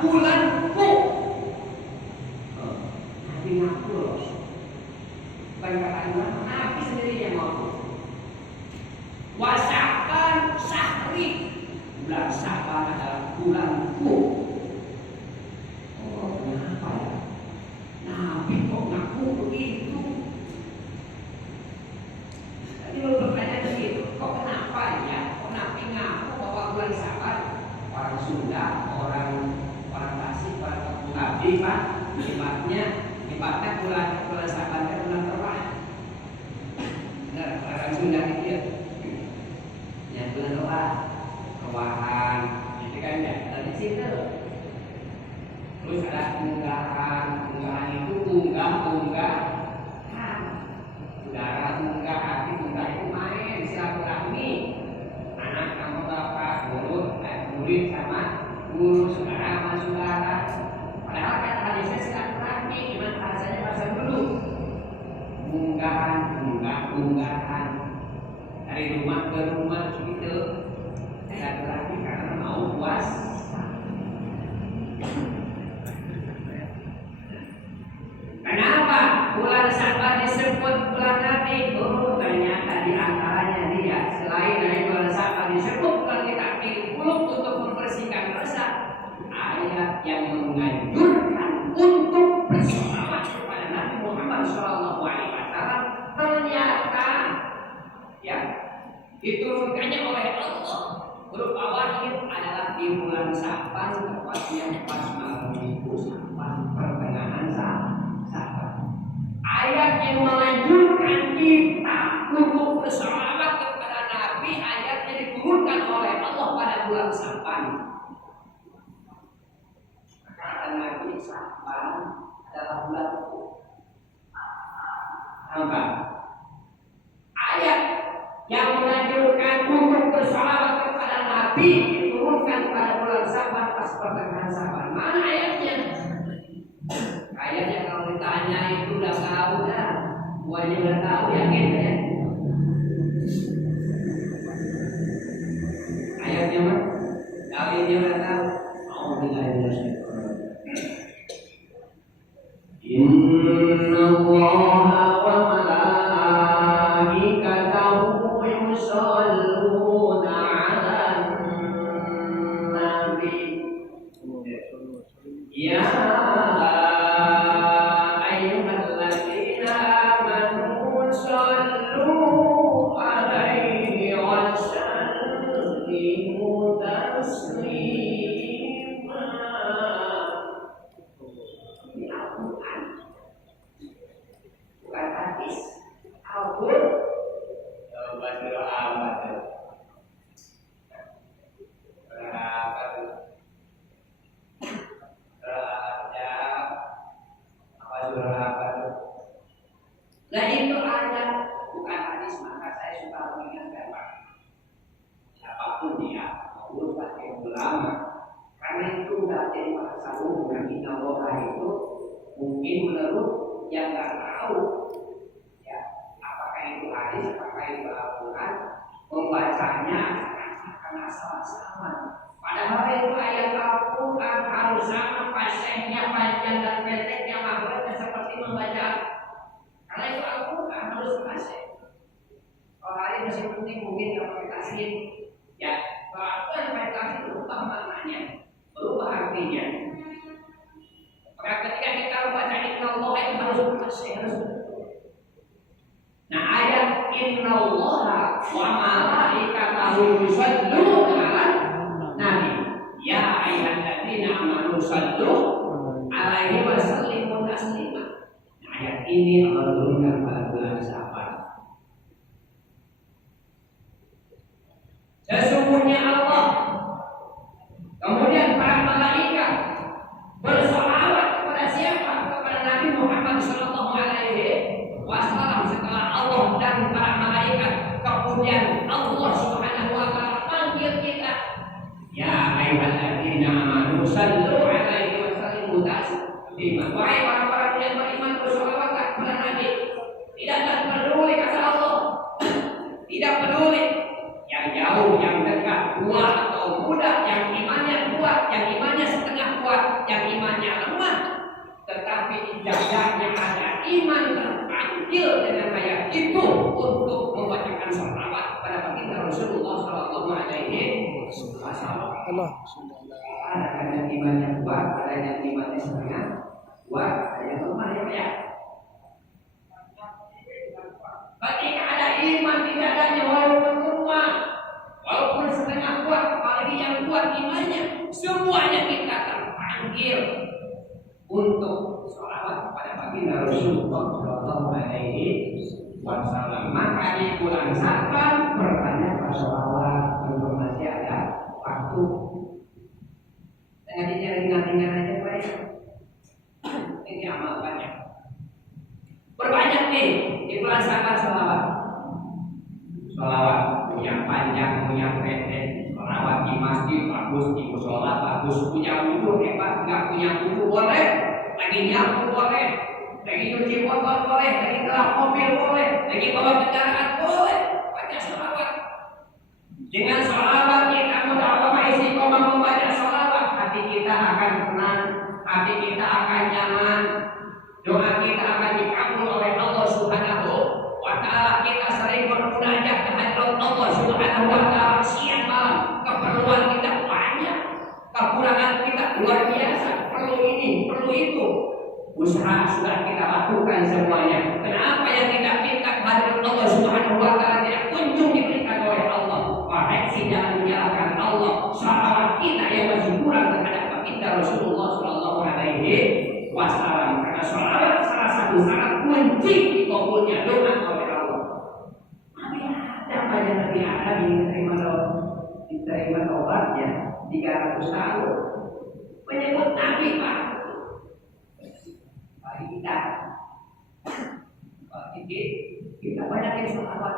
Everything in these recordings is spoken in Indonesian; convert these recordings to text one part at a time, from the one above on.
bulanku. Nabi ngaku loh. Bukan kata Imam, Nabi sendiri yang ngaku. Wa Sya'ban syahri, bulan Sya'ban adalah bulanku. Oh, kenapa ya? Nabi kok ngaku begitu? Tadi lo bertanya begitu, kok kenapa ya? Kok Nabi ngaku bahwa bulan Sya'ban? Orang Sunda, orang Tasik, orang Kampung Nabi, Pak, hebatnya bulan Sya'ban itu bulan terah. Benar, orang Sunda itu ya. Yang bulan terah, kewahan, itu kan ya, dari situ. Terus ada unggahan itu unggahan. Saudara unggah, hati unggah itu main silaturahmi. Anak sama bapak, murid sama guru, saudara sama saudara. Padahal kan hadisnya silaturahmi, gimana bahasanya bahasa dulu. Unggahan dari rumah ke rumah gitu. Silaturahmi karena mau puasa. Kenapa bulan Sya'ban disebut bulan Nabi? Oh, ternyata di antaranya dia selain dari bulan Sya'ban disebut bulan kita pilih untuk membersihkan dosa, ayat yang menganjurkan untuk bersolawat kepada Nabi Muhammad SAW ternyata ya diturunkannya oleh Allah berupa wahyu adalah di bulan Sya'ban, tepatnya pas malam minggu Sya'ban, pertengahan Sya'ban. Ayat yang menganjurkan kita untuk bersolawat kepada Nabi, ayatnya diturunkan oleh Allah pada bulan Sya'ban. Kata Nabi, Sya'ban adalah bulanku. Nampak? Ayat yang menganjurkan untuk bersolawat kepada Nabi diturunkan pada bulan Sya'ban, pas pertengahan Sya'ban. Mana ayatnya? Ayatnya kalau ditanya itu udah tahu dah, buahnya udah tahu, yakin ya? Ayatnya mah, dalilnya udah tahu. Inna Allaha wa malaikatahu yusholluna 'alan nabi. Ya Nah itu ada bukan hadis, maka saya suka mengingatkan Pak, siapapun dia maupun pakai ulama, karena itu udah jadi bahasa umum. Inna Allaha itu mungkin menurut yang nggak tahu ya apakah itu hadis, apakah itu Al-Quran, membacanya akan asal-asalan. Padahal itu ayat Al-Quran harus sama pasenya, panjang dan pendeknya, makhluknya seperti membaca. Karena itu Al-Quran harus fasih. Kalau hari masih penting mungkin kalau kita kasih ya, kalau kita kasih berubah maknanya, berubah artinya. Maka ketika kita membaca Inna Allah itu harus fasih, harus. Nah ayat Inna Allah wa malaikatahu yusholluna 'alan nabi. Ya ayyuhalladzina amanu shollu 'alaihi wa sallimu taslima. Ayat ini Allah turunkan pada bulan Sya'ban. Sesungguhnya Allah, kemudian para malaikat bersolawat kepada siapa? Kepada Nabi Muhammad SAW. Setelah Allah dan para malaikat, kemudian Allah Subhanahu Wa Taala panggil kita. Ya ayyuhalladzina amanu shollu 'alaihi wa sallimu taslima. Wahai orang-orang yang beriman, bersolawatlah kepada Nabi. Tidak peduli kata Allah, tidak peduli yang jauh, yang dekat, tua atau muda, yang imannya kuat, yang imannya setengah kuat. kuat, yang imannya lemah, tetapi ijazahnya ada, iman terpanggil dengan ayat itu untuk membacakan sholawat pada baginda Rasulullah Sallallahu Alaihi Wasallam. Ada yang imannya kuat, ada yang imannya setengah kuat, ada yang lemah ya. Ketika ada iman tidak adanya walaupun lemah, walaupun setengah kuat, apalagi yang kuat imannya, semuanya kita terpanggil untuk sholawat kepada baginda Rasulullah Sallallahu Alaihi Wasallam. Maka di bulan Saban bertanya sholawat untuk masih ada waktu. Dengan ringan-ringan aja baik. Ini amal banyak. Berbanyak nih di bulan Saban sholawat. Sholawat punya panjang, punya pendek. Sholawat di masjid bagus, di musola bagus. Punya wudhu hebat, nggak punya wudhu boleh. Lagi nyapu boleh, lagi cuci motor boleh, lagi gelap mobil boleh, lagi bawa kendaraan boleh. Baca sholawat. Dengan sholawat kita mudah isi koma membaca sholawat, hati kita akan tenang, hati kita akan nyaman, doa kita akan dikabul oleh Allah Subhanahu wa Ta'ala. Kita sering bermunajat ke hadirat Allah Subhanahu wa Ta'ala siang malam. Keperluan kita banyak, kekurangan kita luar biasa. Perlu ini, perlu itu. Usaha sudah kita lakukan semuanya. Kenapa yang kita minta kehadiran Allah Subhanahu wa Ta'ala tidak kunjung diberikan oleh Allah? Koreksi jangan menyalahkan Allah. Sholawat kita yang masih kurang terhadap baginda Rasulullah Sallallahu Alaihi Wasallam. Karena sholawat salah satu syarat kunci dikabulnya doa oleh Allah. Nabi Adam aja Nabi Adam diterima taubatnya 300 tahun. Menyebut Nabi Pak. Mari kita banyakin sholawat.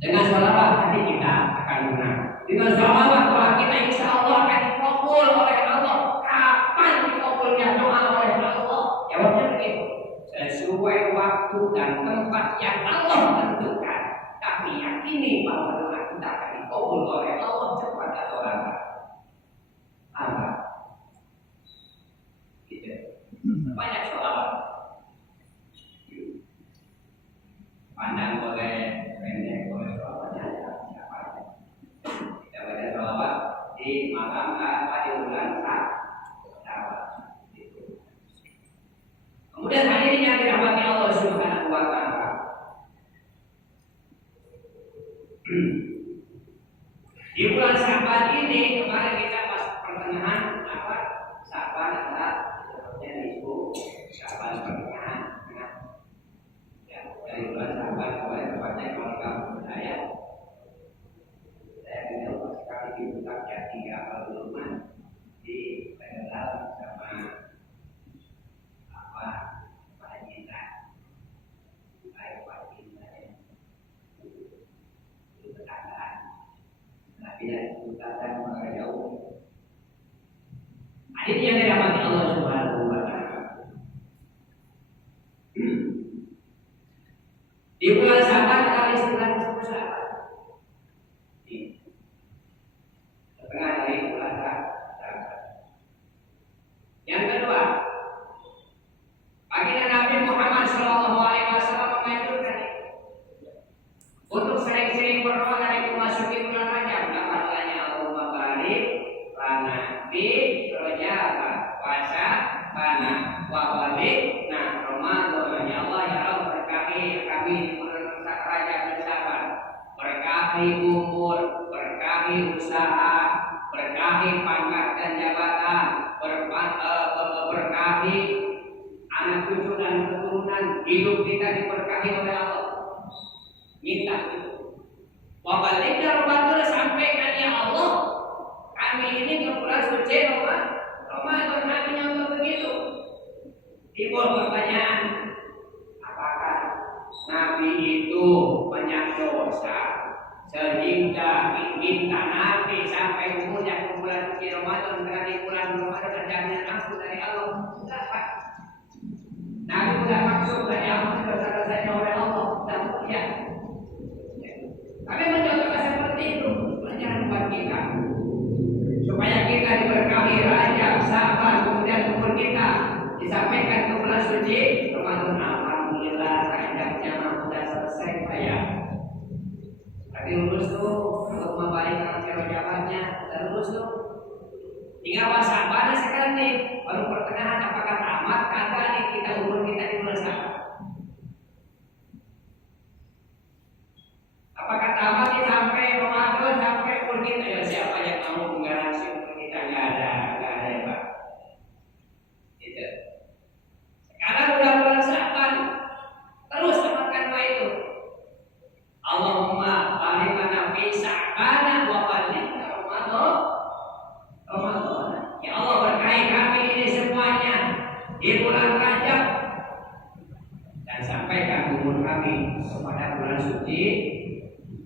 Dengan sholawat hati kita akan menang. Dengan sholawat doa kita insya Allah akan dikabul oleh Allah. Kapan dikabulnya doa oleh Allah? Jawabnya begitu. Sesuai waktu dan tempat yang Allah tentukan. Tapi yakini bahwa doa kita akan dikabul oleh Allah cepat atau lambat. Apa? Gitu. Banyak sholawat. Pandang boleh, pendek boleh, sholawatnya ada siapa aja. Kita baca sholawat di malam di bulan Saban. Kemudian hadirin yang dirahmati Allah Subhanahu wa Ta'ala. Di bulan Saban ini kemarin kita pas pertengahan Saban adalah disebut Saban pertengahan. Dari bulan Saban mulai tepatnya kalau kamu saya mencoba sekali di bulan Jatiga Peluman di Tegal sama Pak Cinta, baik Pak Cinta itu tetanggaan, tapi dari tetanggaan mereka jauh. Hadis yang dirahmati Allah Subhanahu wa Ta'ala. Di bulan Saban kali 9 Saban. Setengah dari bulan Saban. Yang kedua, baginda Nabi Muhammad Sallallahu Alaihi Wasallam menganjurkan untuk sering-sering berdoa dari memasuki bulan Rajab. Dapat tanya Allahumma barik lana fi rajab puasa lana wa balik nah Ramadan ya Allah ya Allah berkahi kami di bulan Rajab dan Saban, berkahi umur, berkahi usaha, berkahi pangkat dan jabatan, berkahi anak cucu dan keturunan, hidup kita diberkahi oleh Allah. Minta itu. Wabalik Ramadan sampaikan ya Allah, kami ini ke bulan suci Ramadan, kami nyontoh begitu. Timbul pertanyaan, apakah Nabi itu banyak dosa sehingga minta Nabi sampai umurnya ke bulan suci Ramadan karena di bulan Ramadan ada jaminan ampun dari Allah? Tidak, Pak. Nabi tidak maksud dari ampun dosa-dosanya oleh Allah, tidak mulia. Kami mencontohkan seperti itu, pelajaran buat kita supaya kita diberkahi Rajab, kita disampaikan ke bulan suci Ramadan. Alhamdulillah kaidahnya sudah selesai saya. Tapi lulus tuh untuk membalikkan jawabannya terus tuh. Tinggal wasabana sekarang nih baru pertengahan apakah tamat kagak nih kita umur kita di bulan Sabar. Apakah tamat nih sampai Ramadan sampai umur kita ya siapa yang mau menggaransi umur kita nggak ada ya Pak. Gitu. Sekarang udah bulan Sabar terus amalkan itu. Allahumma barik lana fi Sa'bana wa ballighna Ramadan. Ya Allah berkahi kami ini semuanya di bulan Rajab dan sampaikan umur kami kepada bulan suci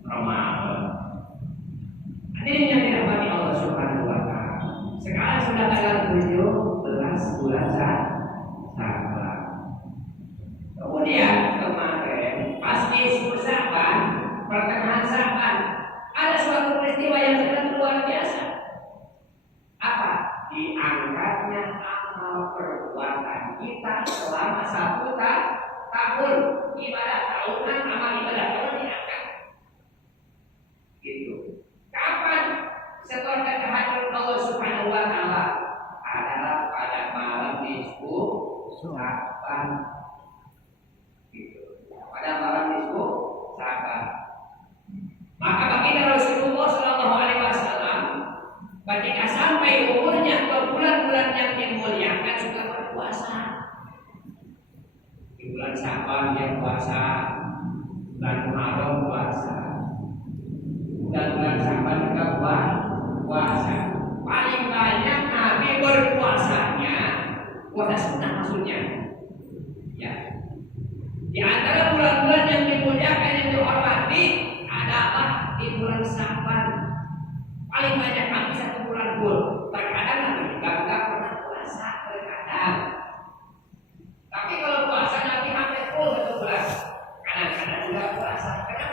Ramadan. Hadirin yang dirahmati Allah Subhanahu wa taala. Sekarang sudah tanggal 17 bulan Sabar. Kemudian kemarin pas di Sa'ban, pertengahan Sa'ban, ada suatu peristiwa yang sangat luar biasa. Apa? Diangkatnya amal perbuatan kita selama 1 tahun ibadah tahunan, amal ibadah tahunan diangkat. Gitu. Kapan? Setelah kehadiran Allah Subhanahu wa taala adalah pada malam nisfu Sa'ban. Gitu. Pada malam nisfu Sa'ban. Maka baginda Rasulullah Shallallahu Alaihi Wasallam ketika sampai umurnya ke bulan-bulan yang dimuliakan suka berpuasa. Di bulan Sa'ban dia puasa, bulan Muharram puasa, bulan Sa'ban juga puasa. Paling banyak Nabi berpuasanya puasa sunnah maksudnya. Ya. Di antara bulan-bulan yang dimuliakan yang dihormati adalah di bulan Sa'ban. Paling banyak kami 1 bulan full. Terkadang Nabi juga enggak pernah puasa terkadang. Tapi kalau puasa Nabi hampir full 1 bulan. Kadang-kadang juga puasa. Kenapa?